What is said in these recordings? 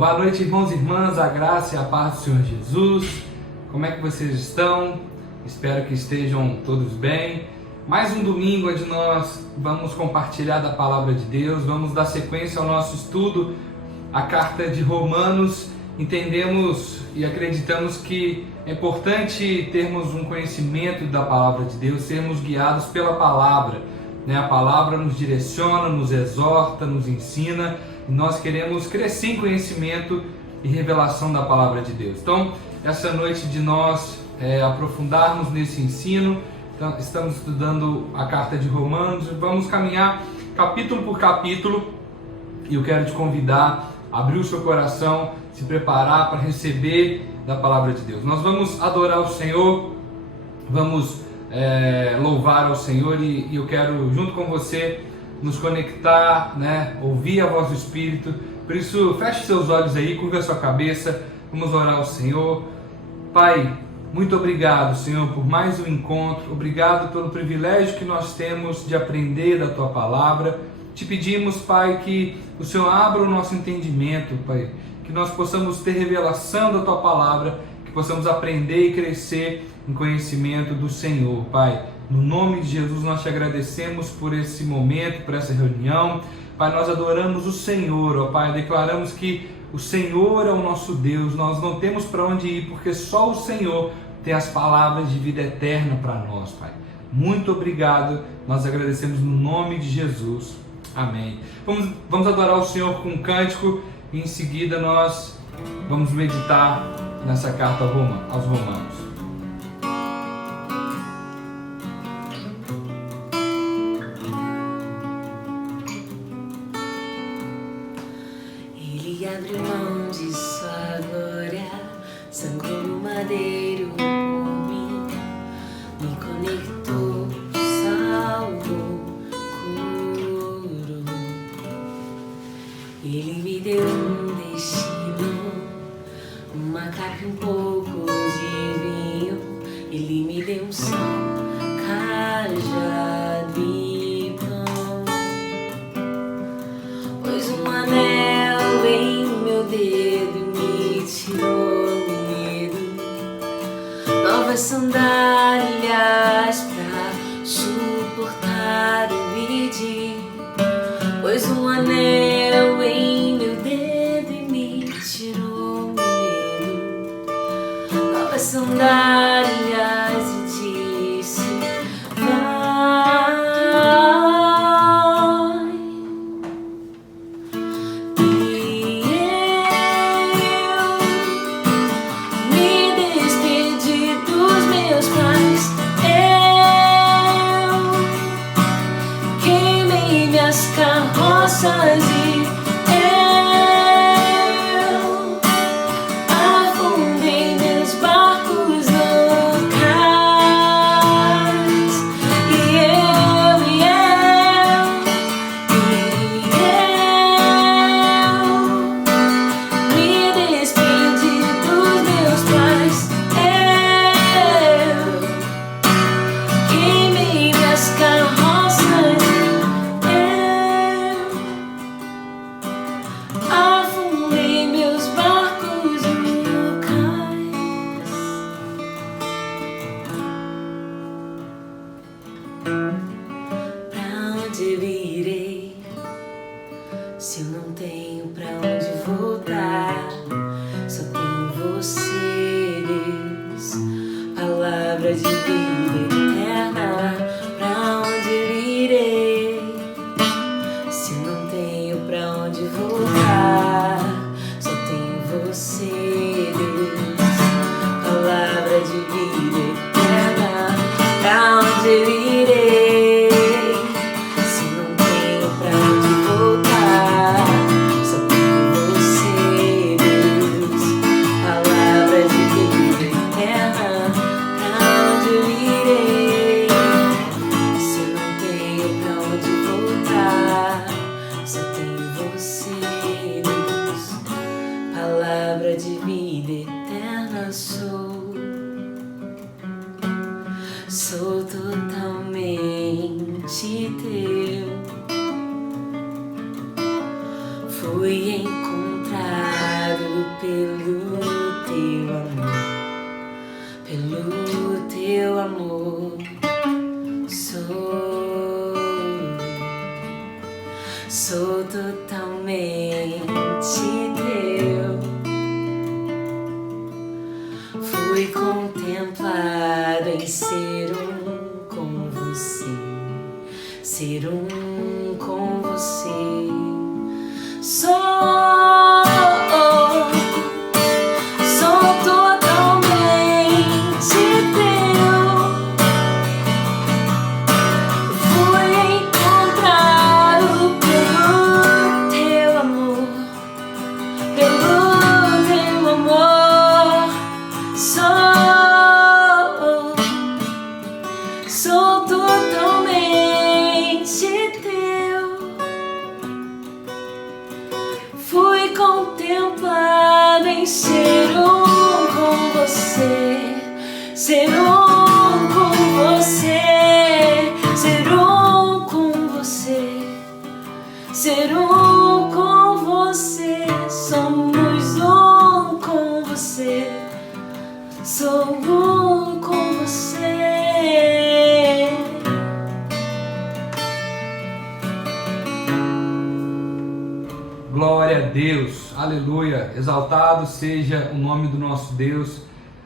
Boa noite, irmãos e irmãs, a graça e a paz do Senhor Jesus. Como é que vocês estão? Espero que estejam todos bem. Mais um domingo onde nós vamos compartilhar da Palavra de Deus, vamos dar sequência ao nosso estudo, a carta de Romanos. Entendemos e acreditamos que é importante termos um conhecimento da Palavra de Deus, sermos guiados pela Palavra. A Palavra nos direciona, nos exorta, nos ensina. Nós queremos crescer em conhecimento e revelação da Palavra de Deus. Então, essa noite de nós aprofundarmos nesse ensino, então, estamos estudando a carta de Romanos, vamos caminhar capítulo por capítulo e eu quero te convidar a abrir o seu coração, se preparar para receber da Palavra de Deus. Nós vamos adorar o Senhor, vamos louvar ao Senhor e eu quero, junto com você, nos conectar, ouvir a voz do Espírito. Por isso, feche seus olhos aí, curva a sua cabeça, vamos orar ao Senhor. Pai, muito obrigado, Senhor, por mais um encontro, obrigado pelo privilégio que nós temos de aprender da Tua Palavra. Te pedimos, Pai, que o Senhor abra o nosso entendimento, Pai, que nós possamos ter revelação da Tua Palavra, que possamos aprender e crescer em conhecimento do Senhor, Pai. No nome de Jesus nós te agradecemos por esse momento, por essa reunião. Pai, nós adoramos o Senhor, ó Pai, declaramos que o Senhor é o nosso Deus, nós não temos para onde ir, porque só o Senhor tem as palavras de vida eterna para nós, Pai. Muito obrigado, nós agradecemos no nome de Jesus. Amém. Vamos adorar o Senhor com um cântico e em seguida nós vamos meditar nessa carta aos Romanos. Ele abriu mão de sua glória, sangrou no madeiro por mim, me conectou, salvou, curou. Ele me deu um destino, uma capa e um pouco de vinho. Ele me deu um som, cajado e pão. Pôs um anel em meu dedo, me tirou o medo. Novas sandálias pra suportar o pedir. Pôs um anel em meu dedo e me tirou o medo. Novas sandálias e disse: vai. E eu me despedi dos meus pais. Eu queimei minhas carroças e eu afundei meus barcos no cais. E eu me despedi dos meus pais. Eu queimei minhas carroças. Eu afundei meus barcos no cais. Pra onde eu irei, se eu não tenho pra onde voltar? Só tem você, Deus, palavra de vida eterna. Pra onde eu irei, se eu não tenho pra onde voltar? Só tem você, Deus, palavra de vida eterna. Pra onde eu irei, se não tenho pra onde voltar? Só tem você, Deus, palavra de vida eterna. Pra onde eu irei, se eu não tenho pra onde voltar? Só tem você, Deus, palavra de vida eterna. Sou totalmente teu. Fui encontrado deu. Fui contemplado em ser com você, ser com você. Sou totalmente teu. Fui encontrado pelo teu amor, pelo teu amor. Sou totalmente teu. Fui contemplado em ser com você, ser com você, ser com você, ser com você. Somos com você, sou com você. Glória a Deus, aleluia, exaltado seja o nome do nosso Deus.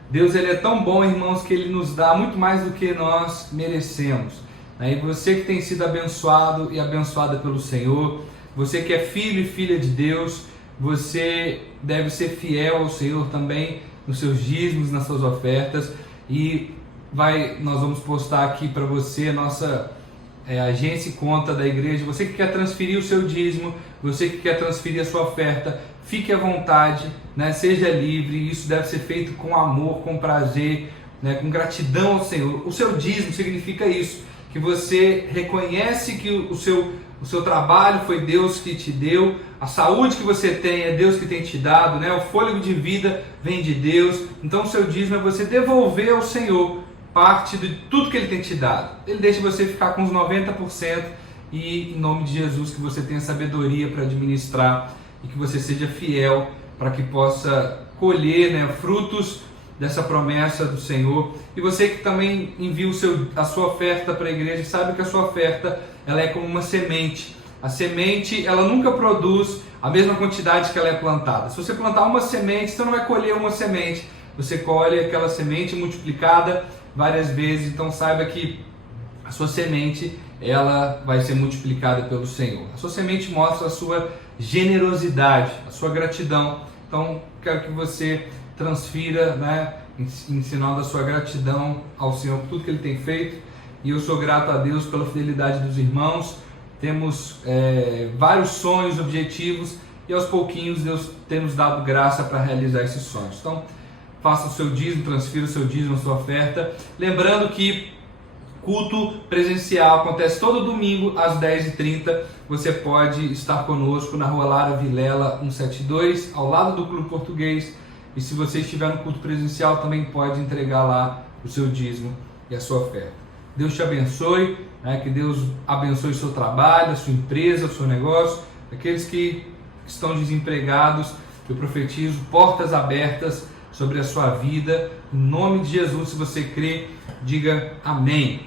Deus, Ele é tão bom, irmãos, que Ele nos dá muito mais do que nós merecemos. E você que tem sido abençoado e abençoada pelo Senhor, você que é filho e filha de Deus, você deve ser fiel ao Senhor também nos seus dízimos, nas suas ofertas. E nós vamos postar aqui para você a nossa agência e conta da igreja. Você que quer transferir o seu dízimo, você que quer transferir a sua oferta, fique à vontade, seja livre. Isso deve ser feito com amor, com prazer, com gratidão ao Senhor. O seu dízimo significa isso, que você reconhece que o seu trabalho foi Deus que te deu, a saúde que você tem é Deus que tem te dado, o fôlego de vida vem de Deus. Então o seu dízimo é você devolver ao Senhor parte de tudo que Ele tem te dado. Ele deixa você ficar com os 90% e, em nome de Jesus, que você tenha sabedoria para administrar e que você seja fiel para que possa colher frutos dessa promessa do Senhor. E você que também envia a sua oferta para a igreja, sabe que a sua oferta ela é como uma semente. A semente ela nunca produz a mesma quantidade que ela é plantada. Se você plantar uma semente, você não vai colher uma semente, você colhe aquela semente multiplicada várias vezes. Então saiba que a sua semente ela vai ser multiplicada pelo Senhor. A sua semente mostra a sua generosidade, a sua gratidão. Então quero que você transfira, em sinal da sua gratidão ao Senhor por tudo que Ele tem feito. E eu sou grato a Deus pela fidelidade dos irmãos. Temos vários sonhos, objetivos, e aos pouquinhos Deus tem nos dado graça para realizar esses sonhos. Então faça o seu dízimo, transfira o seu dízimo, a sua oferta. Lembrando que culto presencial acontece todo domingo às 10h30. Você pode estar conosco na Rua Lara Vilela 172, ao lado do Clube Português. E se você estiver no culto presencial, também pode entregar lá o seu dízimo e a sua oferta. Deus te abençoe, que Deus abençoe o seu trabalho, a sua empresa, o seu negócio. Aqueles que estão desempregados, eu profetizo portas abertas sobre a sua vida. Em nome de Jesus, se você crê, diga amém.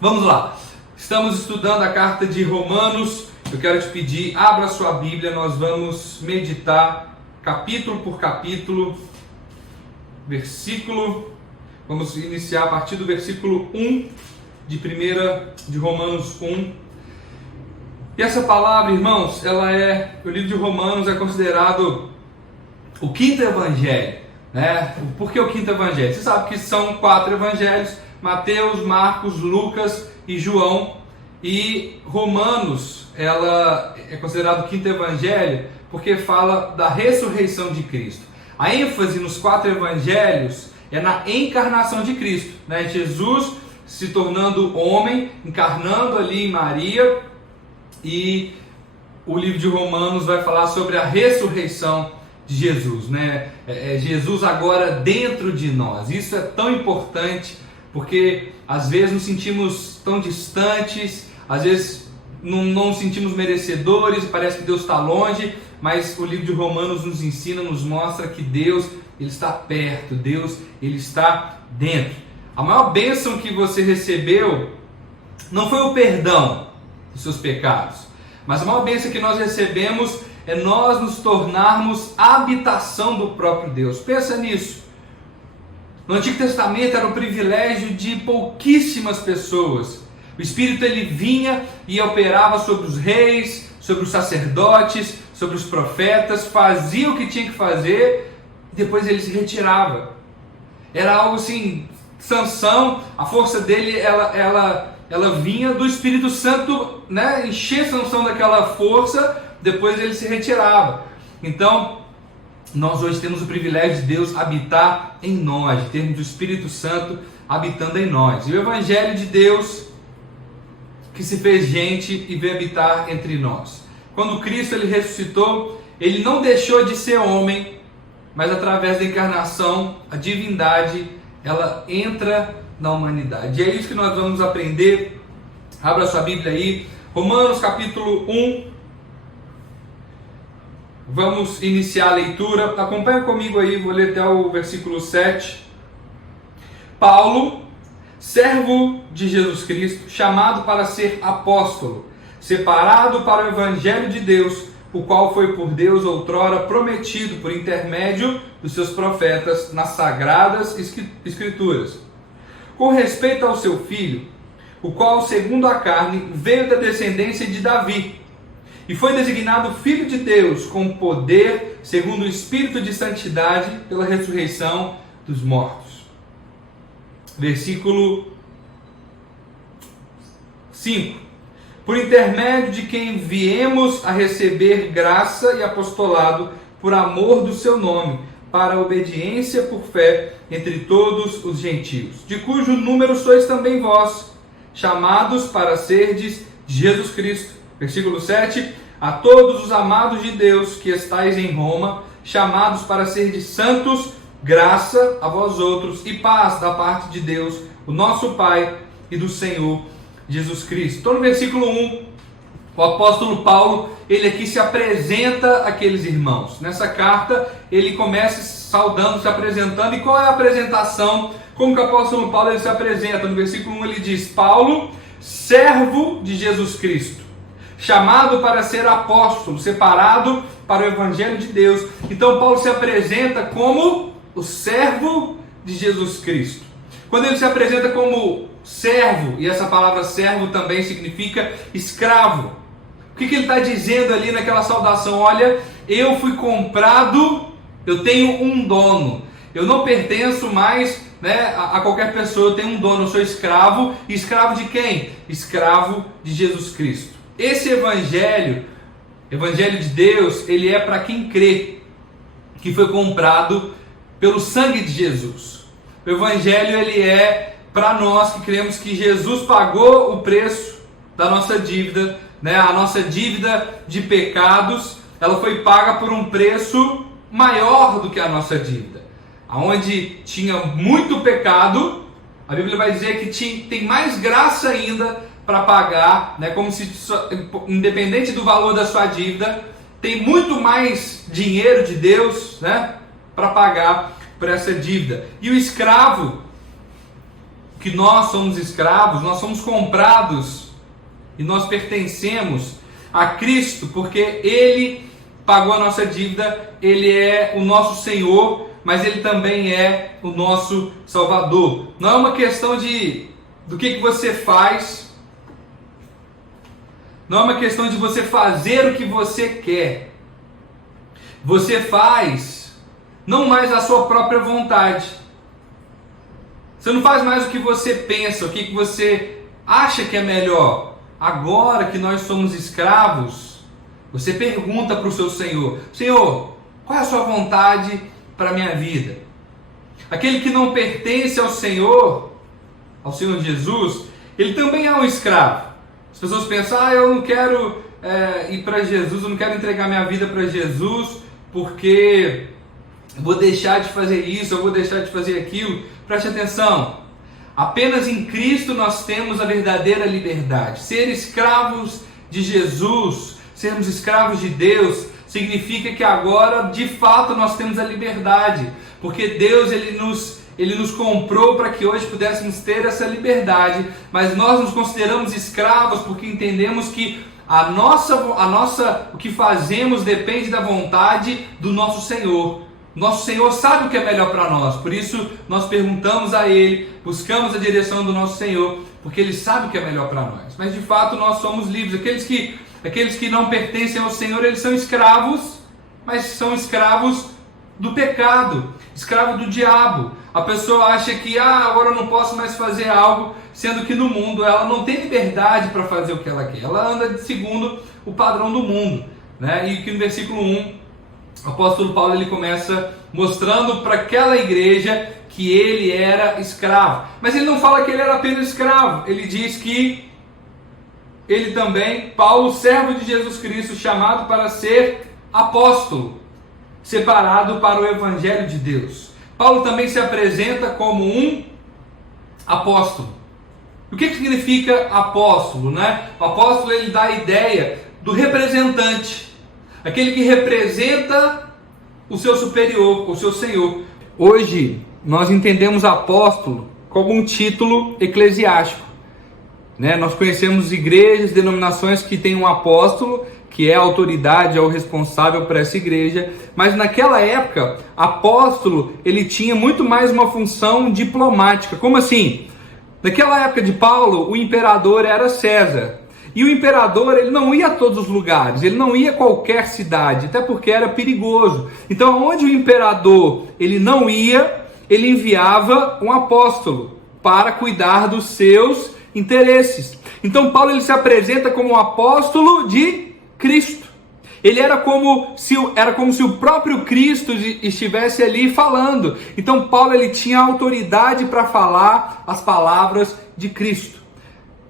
Vamos lá. Estamos estudando a carta de Romanos. Eu quero te pedir, abra a sua Bíblia, nós vamos meditar capítulo por capítulo, versículo. Vamos iniciar a partir do versículo 1 de Romanos 1. E essa palavra, irmãos, o livro de Romanos é considerado o quinto evangelho, Por que o quinto evangelho? Você sabe que são 4 evangelhos: Mateus, Marcos, Lucas e João. E Romanos, ela é considerado o quinto evangelho porque fala da ressurreição de Cristo. A ênfase nos 4 evangelhos é na encarnação de Cristo, Jesus se tornando homem, encarnando ali em Maria. E o livro de Romanos vai falar sobre a ressurreição de Jesus, Jesus agora dentro de nós. Isso é tão importante porque às vezes nos sentimos tão distantes, às vezes não nos sentimos merecedores, parece que Deus está longe, mas o livro de Romanos nos ensina, nos mostra que Deus Ele está perto, Deus Ele está dentro. A maior bênção que você recebeu não foi o perdão dos seus pecados, mas a maior bênção que nós recebemos é nós nos tornarmos a habitação do próprio Deus. Pensa nisso. No Antigo Testamento era o privilégio de pouquíssimas pessoas. O Espírito ele vinha e operava sobre os reis, sobre os sacerdotes, sobre os profetas, fazia o que tinha que fazer e depois ele se retirava. Era algo assim, Sansão, a força dele ela vinha do Espírito Santo, né, encher Sansão daquela força, depois ele se retirava. Então, nós hoje temos o privilégio de Deus habitar em nós, de termos o Espírito Santo habitando em nós. E o Evangelho de Deus, que se fez gente e veio habitar entre nós. Quando Cristo ele ressuscitou, ele não deixou de ser homem, mas através da encarnação, a divindade, ela entra na humanidade. E é isso que nós vamos aprender. Abra sua Bíblia aí, Romanos capítulo 1. Vamos iniciar a leitura. Acompanha comigo aí, vou ler até o versículo 7. Paulo, servo de Jesus Cristo, chamado para ser apóstolo, separado para o Evangelho de Deus, o qual foi por Deus outrora prometido por intermédio dos seus profetas nas sagradas Escrituras, com respeito ao seu filho, o qual, segundo a carne, veio da descendência de Davi, e foi designado Filho de Deus, com poder, segundo o Espírito de santidade, pela ressurreição dos mortos. Versículo 5. Por intermédio de quem viemos a receber graça e apostolado por amor do seu nome, para a obediência por fé entre todos os gentios, de cujo número sois também vós, chamados para serdes de Jesus Cristo. Versículo 7. A todos os amados de Deus que estáis em Roma, chamados para serdes santos, graça a vós outros e paz da parte de Deus, o nosso Pai e do Senhor Jesus Cristo. Então no versículo 1, o apóstolo Paulo, ele aqui se apresenta àqueles irmãos. Nessa carta, ele começa saudando, se apresentando. E qual é a apresentação? Como que o apóstolo Paulo ele se apresenta? No versículo 1 ele diz: Paulo, servo de Jesus Cristo, chamado para ser apóstolo, separado para o Evangelho de Deus. Então Paulo se apresenta como o servo de Jesus Cristo. Quando ele se apresenta como servo, e essa palavra servo também significa escravo, o que ele está dizendo ali naquela saudação? Olha, eu fui comprado, eu tenho um dono, eu não pertenço mais, né, a qualquer pessoa, eu tenho um dono, eu sou escravo. E escravo de quem? Escravo de Jesus Cristo. Esse evangelho de Deus, ele é para quem crê que foi comprado pelo sangue de Jesus. O evangelho ele é para nós que cremos que Jesus pagou o preço da nossa dívida, né? A nossa dívida de pecados, ela foi paga por um preço maior do que a nossa dívida. Aonde tinha muito pecado, a Bíblia vai dizer que tem mais graça ainda para pagar, né? Como se, independente do valor da sua dívida, tem muito mais dinheiro de Deus, né, para pagar por essa dívida. E o escravo, que nós somos escravos, nós somos comprados e nós pertencemos a Cristo, porque Ele pagou a nossa dívida, Ele é o nosso Senhor, mas Ele também é o nosso Salvador. Não é uma questão do que você faz, não é uma questão de você fazer o que você quer. Você faz não mais a sua própria vontade. Você não faz mais o que você pensa, o que você acha que é melhor. Agora que nós somos escravos, você pergunta para o seu Senhor: Senhor, qual é a sua vontade para a minha vida? Aquele que não pertence ao Senhor Jesus, ele também é um escravo. As pessoas pensam: eu não quero ir para Jesus, eu não quero entregar minha vida para Jesus, porque eu vou deixar de fazer isso, eu vou deixar de fazer aquilo. Preste atenção, apenas em Cristo nós temos a verdadeira liberdade. Ser escravos de Jesus, sermos escravos de Deus, significa que agora de fato nós temos a liberdade, porque Deus ele nos comprou para que hoje pudéssemos ter essa liberdade, mas nós nos consideramos escravos porque entendemos que o que fazemos depende da vontade do nosso Senhor. Nosso Senhor sabe o que é melhor para nós, por isso nós perguntamos a Ele, buscamos a direção do nosso Senhor, porque Ele sabe o que é melhor para nós. Mas de fato nós somos livres. Aqueles que não pertencem ao Senhor, eles são escravos, mas são escravos do pecado, escravo do diabo. A pessoa acha que agora eu não posso mais fazer algo, sendo que no mundo ela não tem liberdade para fazer o que ela quer. Ela anda segundo o padrão do mundo, né? E que no versículo 1, o apóstolo Paulo ele começa mostrando para aquela igreja que ele era escravo. Mas ele não fala que ele era apenas escravo. Ele diz que ele também, Paulo, servo de Jesus Cristo, chamado para ser apóstolo, separado para o evangelho de Deus. Paulo também se apresenta como um apóstolo. O que significa apóstolo, né? O apóstolo ele dá a ideia do representante, aquele que representa o seu superior, o seu senhor. Hoje nós entendemos apóstolo como um título eclesiástico, né? Nós conhecemos igrejas, denominações que têm um apóstolo, que é a autoridade, é o responsável por essa igreja, mas naquela época, apóstolo, ele tinha muito mais uma função diplomática. Como assim? Naquela época de Paulo, o imperador era César, e o imperador ele não ia a todos os lugares, ele não ia a qualquer cidade, até porque era perigoso. Então, onde o imperador ele não ia, ele enviava um apóstolo para cuidar dos seus interesses. Então, Paulo ele se apresenta como um apóstolo de Cristo. Ele era como se o próprio Cristo estivesse ali falando. Então Paulo ele tinha autoridade para falar as palavras de Cristo.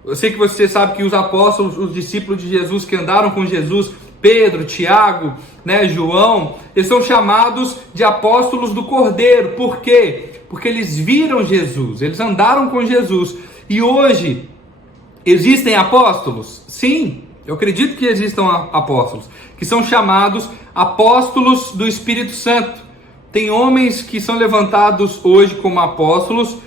Eu sei que você sabe que os apóstolos, os discípulos de Jesus que andaram com Jesus, Pedro, Tiago, né, João, eles são chamados de apóstolos do Cordeiro. Por quê? Porque eles viram Jesus, eles andaram com Jesus. E hoje existem apóstolos? Sim. Eu acredito que existam apóstolos, que são chamados apóstolos do Espírito Santo. Tem homens que são levantados hoje como apóstolos,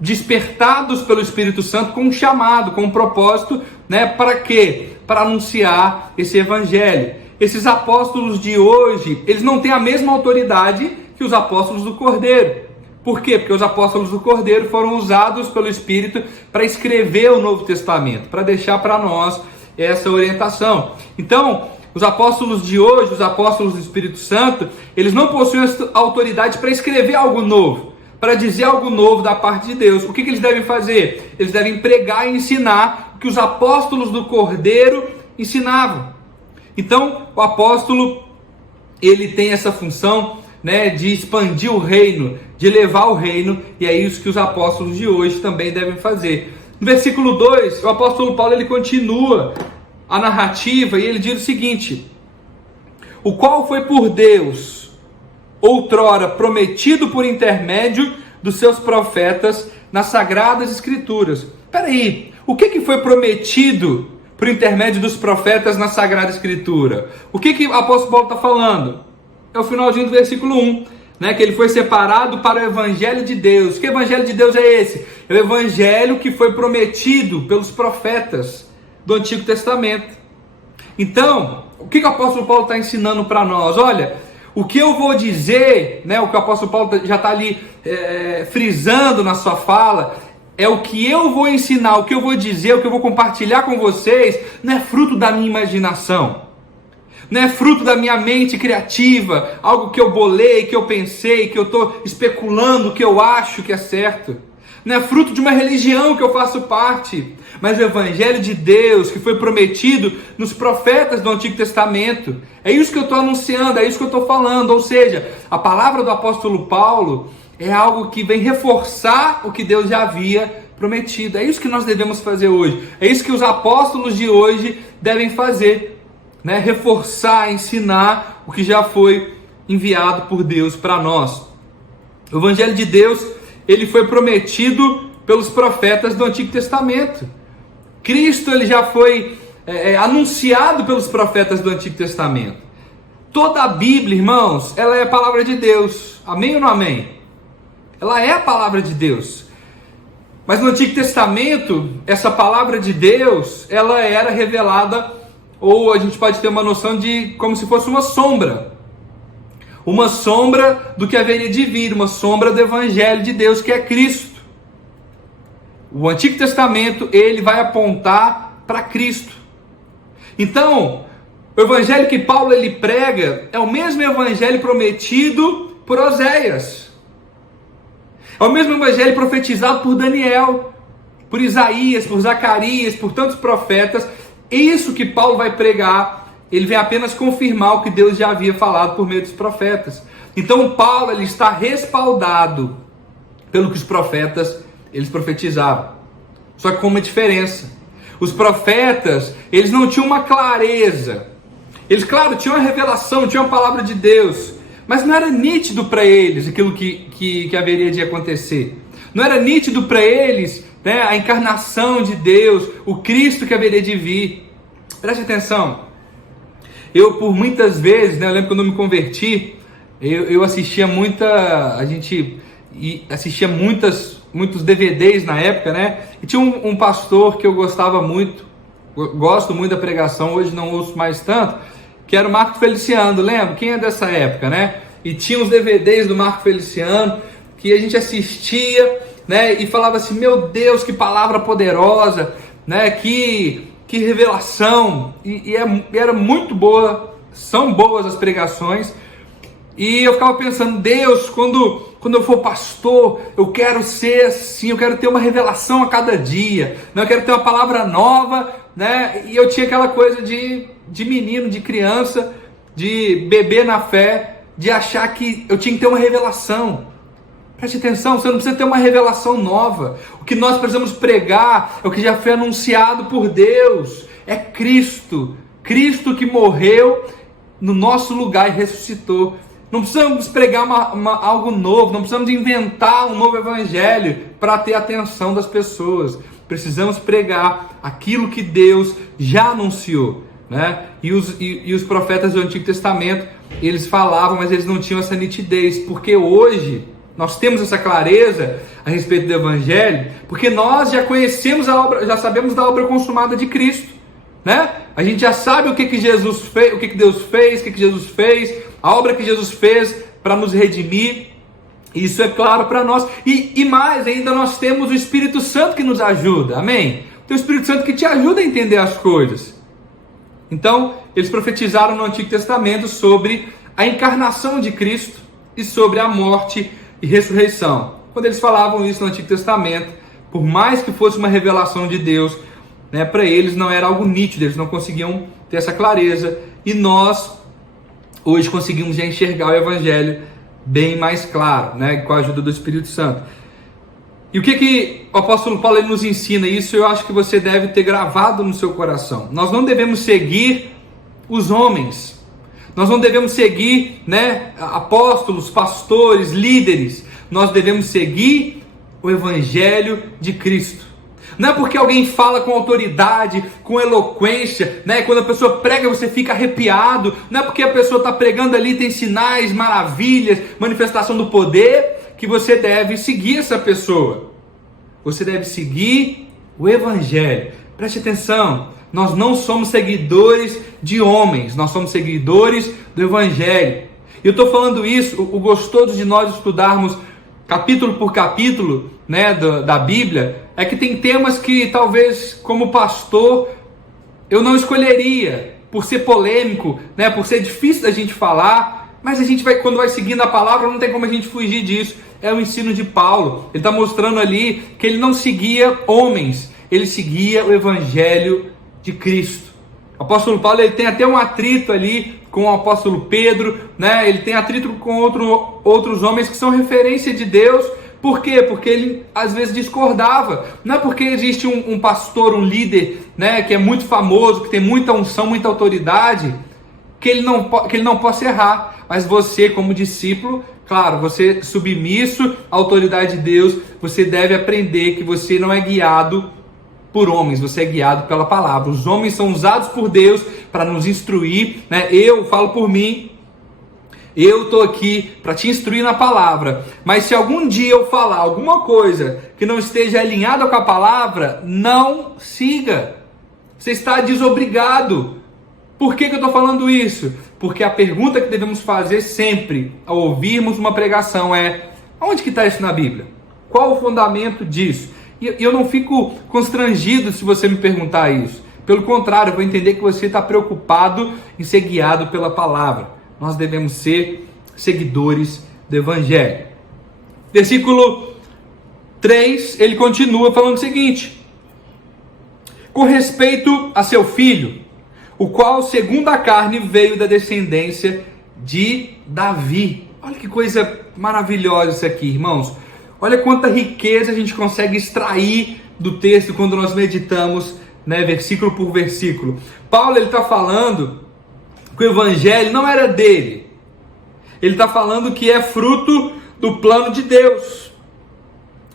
despertados pelo Espírito Santo com um chamado, com um propósito, né? Para quê? Para anunciar esse evangelho. Esses apóstolos de hoje, eles não têm a mesma autoridade que os apóstolos do Cordeiro. Por quê? Porque os apóstolos do Cordeiro foram usados pelo Espírito para escrever o Novo Testamento, para deixar para nós essa orientação. Então, os apóstolos de hoje, os apóstolos do Espírito Santo, eles não possuem a autoridade para escrever algo novo, para dizer algo novo da parte de Deus. O que eles devem fazer? Eles devem pregar e ensinar o que os apóstolos do Cordeiro ensinavam. Então, o apóstolo, ele tem essa função, né, de expandir o reino, de levar o reino, e é isso que os apóstolos de hoje também devem fazer. No versículo 2, o apóstolo Paulo ele continua a narrativa e ele diz o seguinte: o qual foi por Deus outrora prometido por intermédio dos seus profetas nas Sagradas Escrituras. Espera aí, o que foi prometido por intermédio dos profetas na Sagrada Escritura? O que o apóstolo Paulo está falando? É o finalzinho do versículo 1. Né, que ele foi separado para o Evangelho de Deus. Que Evangelho de Deus é esse? É o Evangelho que foi prometido pelos profetas do Antigo Testamento. Então, o que o apóstolo Paulo está ensinando para nós? Olha, o que eu vou dizer, né, o que o apóstolo Paulo já está ali frisando na sua fala, é o que eu vou ensinar, o que eu vou dizer, o que eu vou compartilhar com vocês, não é fruto da minha imaginação. Não é fruto da minha mente criativa, algo que eu bolei, que eu pensei, que eu estou especulando, que eu acho que é certo. Não é fruto de uma religião que eu faço parte, mas o Evangelho de Deus que foi prometido nos profetas do Antigo Testamento. É isso que eu estou anunciando, é isso que eu estou falando. Ou seja, a palavra do apóstolo Paulo é algo que vem reforçar o que Deus já havia prometido. É isso que nós devemos fazer hoje. É isso que os apóstolos de hoje devem fazer. Né, reforçar, ensinar o que já foi enviado por Deus para nós. O Evangelho de Deus, ele foi prometido pelos profetas do Antigo Testamento. Cristo, ele já foi anunciado pelos profetas do Antigo Testamento. Toda a Bíblia, irmãos, ela é a palavra de Deus. Amém ou não amém? Ela é a palavra de Deus. Mas no Antigo Testamento, essa palavra de Deus, ela era revelada ou a gente pode ter uma noção de como se fosse uma sombra do que haveria de vir, uma sombra do Evangelho de Deus, que é Cristo. O Antigo Testamento, ele vai apontar para Cristo. Então, o Evangelho que Paulo ele prega é o mesmo Evangelho prometido por Oséias. É o mesmo Evangelho profetizado por Daniel, por Isaías, por Zacarias, por tantos profetas. Isso que Paulo vai pregar, ele vem apenas confirmar o que Deus já havia falado por meio dos profetas. Então Paulo ele está respaldado pelo que os profetas eles profetizavam. Só que com uma diferença. Os profetas, eles não tinham uma clareza. Eles, claro, tinham uma revelação, tinham a palavra de Deus, mas não era nítido para eles aquilo que haveria de acontecer. Não era nítido para eles, né, a encarnação de Deus, o Cristo que haveria de vir. Preste atenção. Eu, por muitas vezes, né, eu lembro quando eu me converti, eu assistia assistia muitos DVDs na época, né? E tinha um pastor que eu gostava muito, gosto muito da pregação, hoje não ouço mais tanto, que era o Marco Feliciano, lembra? Quem é dessa época, né? E tinha os DVDs do Marco Feliciano, que a gente assistia, né? E falava assim, meu Deus, que palavra poderosa, né? Que revelação, e era muito boa, são boas as pregações. E eu ficava pensando, Deus, quando eu for pastor, eu quero ser assim, eu quero ter uma revelação a cada dia, né? Eu quero ter uma palavra nova, né? E eu tinha aquela coisa de menino, de criança, de bebê na fé, de achar que eu tinha que ter uma revelação. Preste atenção, você não precisa ter uma revelação nova. O que nós precisamos pregar é o que já foi anunciado por Deus. É Cristo. Cristo que morreu no nosso lugar e ressuscitou. Não precisamos pregar algo novo, não precisamos inventar um novo evangelho para ter a atenção das pessoas. Precisamos pregar aquilo que Deus já anunciou, né? E os profetas do Antigo Testamento, eles falavam, mas eles não tinham essa nitidez, porque hoje nós temos essa clareza a respeito do evangelho, porque nós já conhecemos a obra, já sabemos da obra consumada de Cristo, né? A gente já sabe o que Jesus fez, o que Deus fez, o que Jesus fez, a obra que Jesus fez para nos redimir. Isso é claro para nós. E mais ainda, nós temos o Espírito Santo que nos ajuda, amém? Tem o Espírito Santo que te ajuda a entender as coisas. Então, eles profetizaram no Antigo Testamento sobre a encarnação de Cristo e sobre a morte e ressurreição. Quando eles falavam isso no Antigo Testamento, por mais que fosse uma revelação de Deus, né, para eles não era algo nítido, eles não conseguiam ter essa clareza. E nós, hoje, conseguimos já enxergar o Evangelho bem mais claro, né, com a ajuda do Espírito Santo. E o que o apóstolo Paulo ele nos ensina? Isso eu acho que você deve ter gravado no seu coração. Nós não devemos seguir os homens. Nós não devemos seguir, né, apóstolos, pastores, líderes. Nós devemos seguir o Evangelho de Cristo. Não é porque alguém fala com autoridade, com eloquência, né? Quando a pessoa prega você fica arrepiado. Não é porque a pessoa está pregando ali, tem sinais, maravilhas, manifestação do poder, que você deve seguir essa pessoa. Você deve seguir o Evangelho. Preste atenção, nós não somos seguidores de homens, nós somos seguidores do Evangelho. E eu estou falando isso, o gostoso de nós estudarmos capítulo por capítulo, né, da Bíblia, é que tem temas que talvez como pastor eu não escolheria, por ser polêmico, né, por ser difícil da gente falar, mas a gente vai, quando vai seguindo a palavra, não tem como a gente fugir disso. É o ensino de Paulo. Ele está mostrando ali que ele não seguia homens, ele seguia o Evangelho de Cristo. O apóstolo Paulo ele tem até um atrito ali com o apóstolo Pedro, né? Ele tem atrito com outros homens que são referência de Deus. Por quê? Porque ele às vezes discordava. Não é porque existe um pastor, um líder, né, que é muito famoso, que tem muita unção, muita autoridade, que ele não possa errar. Mas você, como discípulo, claro, você submisso à autoridade de Deus, você deve aprender que você não é guiado por homens, você é guiado pela palavra. Os homens são usados por Deus para nos instruir, né? Eu falo por mim, eu estou aqui para te instruir na palavra, mas se algum dia eu falar alguma coisa que não esteja alinhada com a palavra, não siga. Você está desobrigado, Por que eu estou falando isso? Porque a pergunta que devemos fazer sempre ao ouvirmos uma pregação é: onde que está isso na Bíblia? Qual o fundamento disso? E eu não fico constrangido se você me perguntar isso. Pelo contrário, eu vou entender que você está preocupado em ser guiado pela palavra. Nós devemos ser seguidores do Evangelho. Versículo 3, ele continua falando o seguinte: com respeito a seu filho, o qual, segundo a carne, veio da descendência de Davi. Olha que coisa maravilhosa isso aqui, irmãos. Olha quanta riqueza a gente consegue extrair do texto quando nós meditamos, né, versículo por versículo. Paulo está falando que o evangelho não era dele. Ele está falando que é fruto do plano de Deus.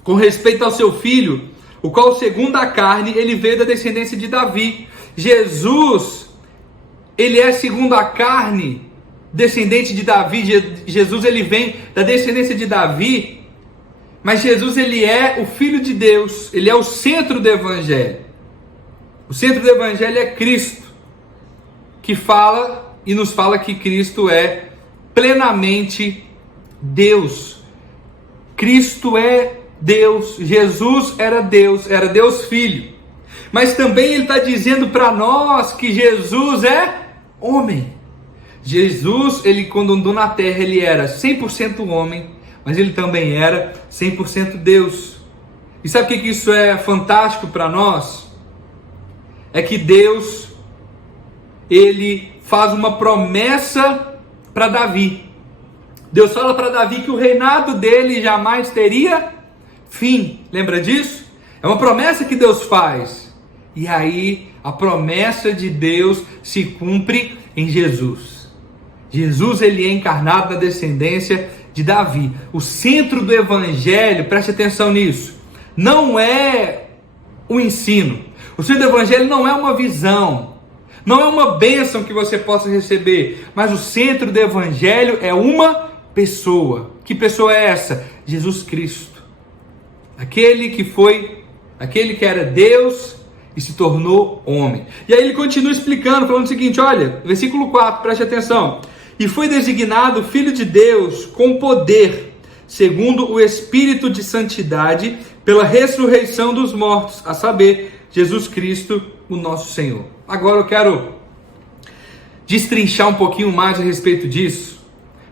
Com respeito ao seu filho, o qual, segundo a carne, ele veio da descendência de Davi. Jesus, ele é segundo a carne, descendente de Davi. Jesus, ele vem da descendência de Davi, mas Jesus, ele é o Filho de Deus, ele é o centro do Evangelho. O centro do Evangelho é Cristo, que fala e nos fala que Cristo é plenamente Deus. Cristo é Deus, Jesus era Deus Filho. Mas também ele está dizendo para nós que Jesus é homem. Jesus, ele quando andou na terra, ele era 100% homem, mas ele também era 100% Deus. E sabe o que isso é fantástico para nós? É que Deus, ele faz uma promessa para Davi. Deus fala para Davi que o reinado dele jamais teria fim. Lembra disso? É uma promessa que Deus faz. E aí a promessa de Deus se cumpre em Jesus. Jesus, ele é encarnado na descendência de Davi. O centro do evangelho, preste atenção nisso, não é o ensino. O centro do evangelho não é uma visão, não é uma bênção que você possa receber, mas o centro do evangelho é uma pessoa. Que pessoa é essa? Jesus Cristo. Aquele que era Deus e se tornou homem. E aí ele continua explicando, falando o seguinte, olha, versículo 4, preste atenção. E foi designado Filho de Deus com poder, segundo o Espírito de Santidade, pela ressurreição dos mortos, a saber, Jesus Cristo, o nosso Senhor. Agora eu quero destrinchar um pouquinho mais a respeito disso,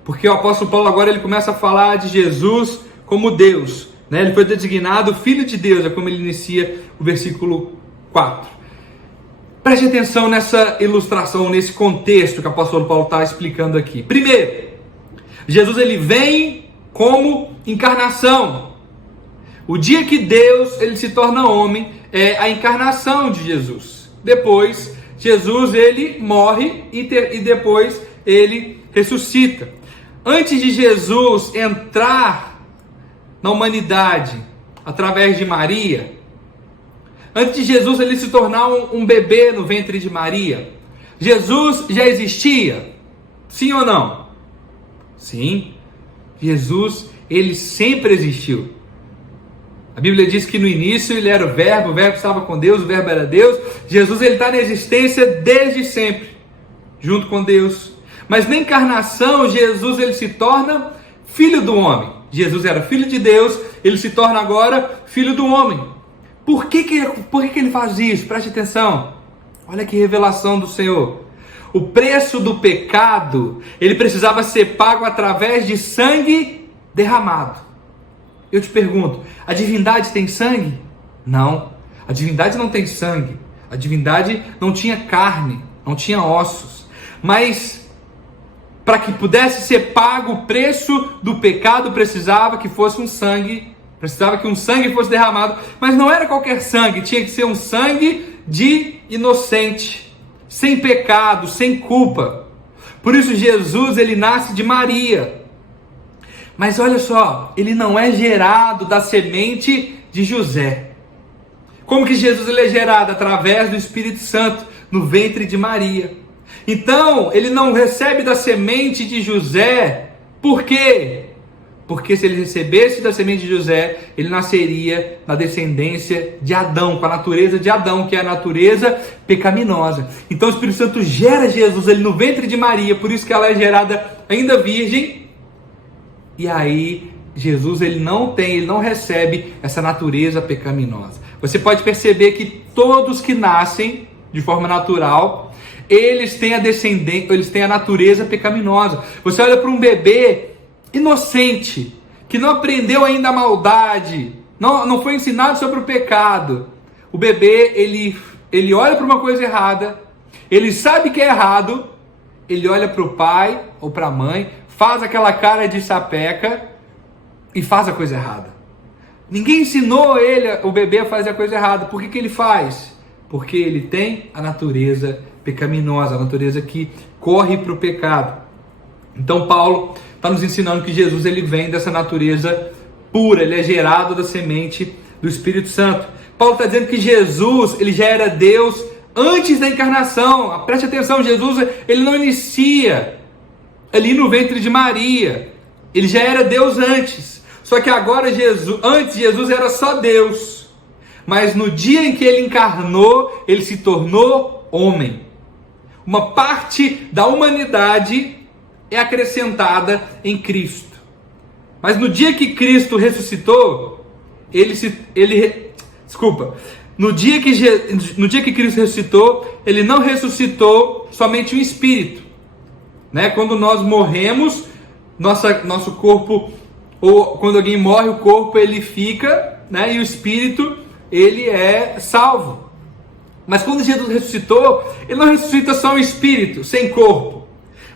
porque o apóstolo Paulo agora ele começa a falar de Jesus como Deus, né? Ele foi designado Filho de Deus, é como ele inicia o versículo 4. Preste atenção nessa ilustração, nesse contexto que o apóstolo Paulo está explicando aqui. Primeiro, Jesus ele vem como encarnação. O dia que Deus ele se torna homem é a encarnação de Jesus. Depois, Jesus ele morre e depois ele ressuscita. Antes de Jesus entrar na humanidade através de Maria, antes de Jesus ele se tornar um bebê no ventre de Maria, Jesus já existia? Sim ou não? Sim. Jesus, ele sempre existiu. A Bíblia diz que no início ele era o verbo estava com Deus, o verbo era Deus. Jesus ele está na existência desde sempre, junto com Deus. Mas na encarnação, Jesus ele se torna filho do homem. Jesus era filho de Deus, ele se torna agora filho do homem. Por que ele faz isso? Preste atenção. Olha que revelação do Senhor. O preço do pecado, ele precisava ser pago através de sangue derramado. Eu te pergunto, a divindade tem sangue? Não, a divindade não tem sangue. A divindade não tinha carne, não tinha ossos. Mas para que pudesse ser pago o preço do pecado, precisava que fosse um sangue. Precisava que um sangue fosse derramado, mas não era qualquer sangue, tinha que ser um sangue de inocente, sem pecado, sem culpa. Por isso Jesus, ele nasce de Maria. Mas olha só, ele não é gerado da semente de José. Como que Jesus ele é gerado? Através do Espírito Santo, no ventre de Maria. Então, ele não recebe da semente de José. Por quê? porque se ele recebesse da semente de José, ele nasceria na descendência de Adão, com a natureza de Adão, que é a natureza pecaminosa. Então o Espírito Santo gera Jesus ali no ventre de Maria, por isso que ela é gerada ainda virgem. E aí Jesus ele não recebe essa natureza pecaminosa. Você pode perceber que todos que nascem de forma natural, eles têm a natureza pecaminosa. Você olha para um bebê inocente, que não aprendeu ainda a maldade, não foi ensinado sobre o pecado. O bebê, ele olha para uma coisa errada, ele sabe que é errado, ele olha para o pai ou para a mãe, faz aquela cara de sapeca e faz a coisa errada. Ninguém ensinou o bebê a fazer a coisa errada. Por que ele faz? Porque ele tem a natureza pecaminosa, a natureza que corre para o pecado. Então Paulo está nos ensinando que Jesus ele vem dessa natureza pura, ele é gerado da semente do Espírito Santo. Paulo está dizendo que Jesus ele já era Deus antes da encarnação. Preste atenção, Jesus ele não inicia ali no ventre de Maria, ele já era Deus antes. Só que agora antes Jesus era só Deus, mas no dia em que ele encarnou, ele se tornou homem. Uma parte da humanidade é acrescentada em Cristo. Mas no dia que Cristo ressuscitou, no dia que Cristo ressuscitou, ele não ressuscitou somente o espírito, né? Quando nós morremos, nosso corpo, ou quando alguém morre, o corpo ele fica, né? E o espírito ele é salvo. Mas quando Jesus ressuscitou, ele não ressuscita só um espírito, sem corpo,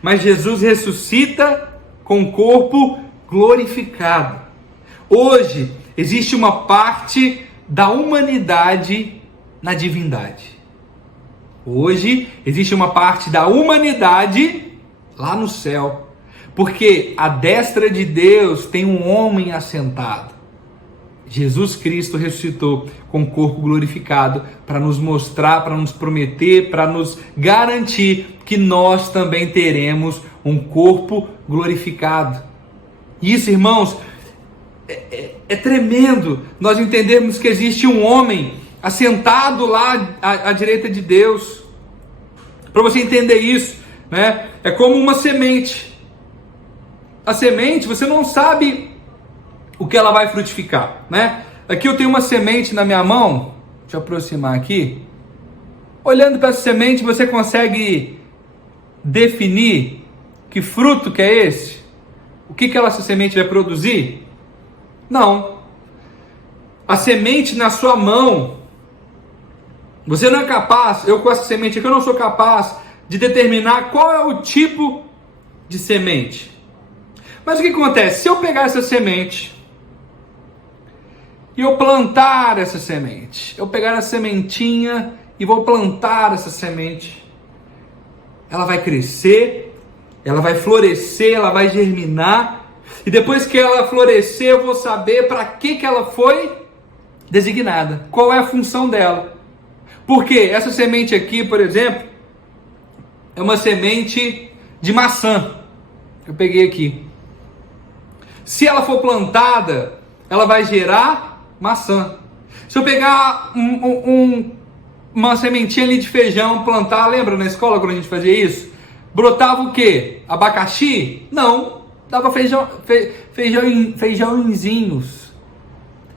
mas Jesus ressuscita com o corpo glorificado. Hoje existe uma parte da humanidade na divindade. Hoje existe uma parte da humanidade lá no céu, porque à destra de Deus tem um homem assentado. Jesus Cristo ressuscitou com o corpo glorificado para nos mostrar, para nos prometer, para nos garantir que nós também teremos um corpo glorificado. Isso, irmãos, é tremendo nós entendermos que existe um homem assentado lá à direita de Deus. Para você entender isso, né? É como uma semente. A semente, você não sabe o que ela vai frutificar, né? Aqui eu tenho uma semente na minha mão, deixa eu aproximar aqui. Olhando para essa semente, você consegue definir que fruto que é esse? O que essa semente vai produzir? Não. A semente na sua mão, você não é capaz, eu com essa semente aqui, eu não sou capaz de determinar qual é o tipo de semente. Mas o que acontece? Se eu pegar essa semente e eu plantar essa semente, eu pegar a sementinha e vou plantar essa semente, ela vai crescer, ela vai florescer, ela vai germinar, e depois que ela florescer, eu vou saber para que ela foi designada, qual é a função dela. Porque essa semente aqui, por exemplo, é uma semente de maçã, eu peguei aqui. Se ela for plantada, ela vai gerar maçã. Se eu pegar uma sementinha ali de feijão, plantar, lembra na escola quando a gente fazia isso? Brotava o quê? Abacaxi? Não, dava feijãozinhos.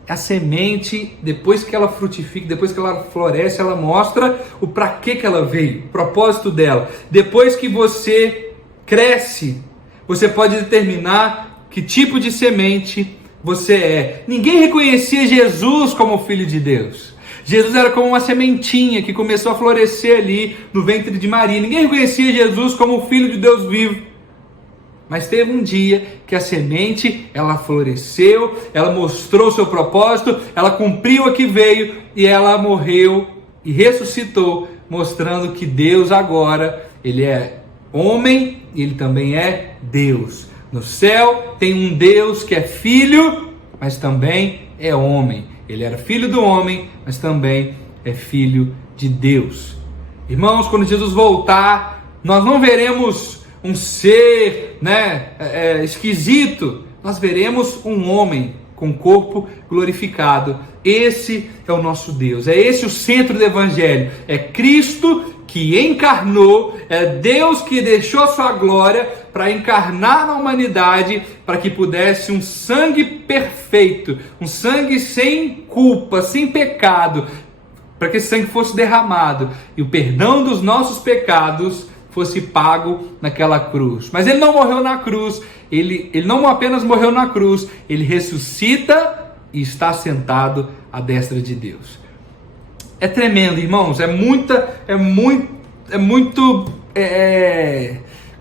A semente, depois que ela frutifica, depois que ela floresce, ela mostra o para que ela veio, o propósito dela. Depois que você cresce, você pode determinar que tipo de semente você é. Ninguém reconhecia Jesus como filho de Deus. Jesus era como uma sementinha que começou a florescer ali no ventre de Maria. Ninguém reconhecia Jesus como filho de Deus vivo. Mas teve um dia que a semente, ela floresceu, ela mostrou seu propósito, ela cumpriu a que veio e ela morreu e ressuscitou, mostrando que Deus agora, ele é homem e ele também é Deus. No céu tem um Deus que é filho, mas também é homem. Ele era filho do homem, mas também é filho de Deus. Irmãos, quando Jesus voltar, nós não veremos um ser né, esquisito, nós veremos um homem com corpo glorificado. Esse é o nosso Deus, é esse o centro do Evangelho, é Cristo que encarnou, é Deus que deixou a sua glória para encarnar na humanidade, para que pudesse um sangue perfeito, um sangue sem culpa, sem pecado, para que esse sangue fosse derramado e o perdão dos nossos pecados fosse pago naquela cruz. Mas ele não morreu na cruz, ele não apenas morreu na cruz, ele ressuscita e está sentado à destra de Deus. É tremendo, irmãos, como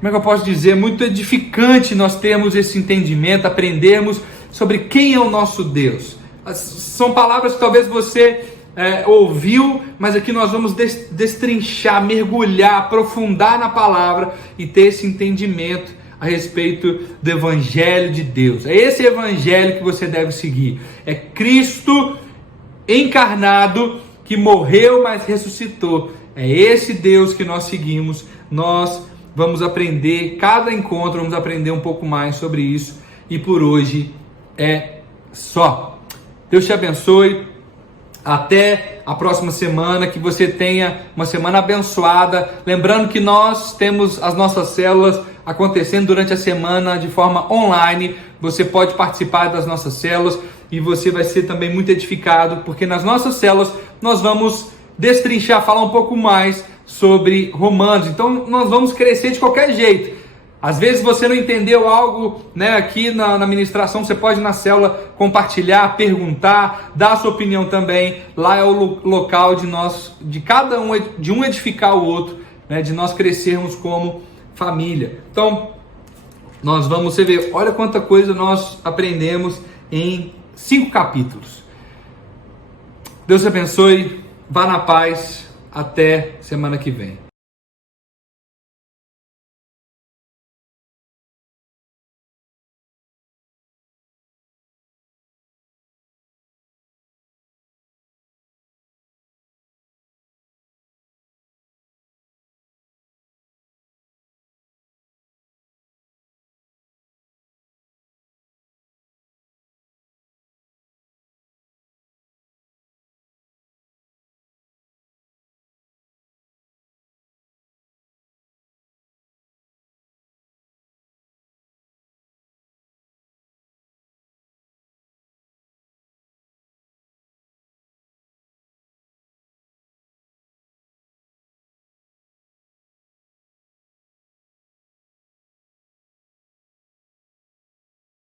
é que eu posso dizer, muito edificante nós termos esse entendimento, aprendermos sobre quem é o nosso Deus. São palavras que talvez você ouviu, mas aqui nós vamos destrinchar, mergulhar, aprofundar na palavra e ter esse entendimento a respeito do Evangelho de Deus. É esse Evangelho que você deve seguir. É Cristo encarnado, que morreu, mas ressuscitou. É esse Deus que nós seguimos. Nós vamos aprender, cada encontro, vamos aprender um pouco mais sobre isso. E por hoje é só. Deus te abençoe. Até a próxima semana, que você tenha uma semana abençoada. Lembrando que nós temos as nossas células acontecendo durante a semana de forma online. Você pode participar das nossas células e você vai ser também muito edificado, porque nas nossas células nós vamos destrinchar, falar um pouco mais sobre Romanos. Então nós vamos crescer de qualquer jeito. Às vezes você não entendeu algo, né, aqui na ministração, você pode na célula compartilhar, perguntar, dar a sua opinião também. Lá é o local de cada um, de um edificar o outro, né, de nós crescermos como família. Então, você vê, olha quanta coisa nós aprendemos em 5 capítulos. Deus te abençoe, vá na paz, até semana que vem.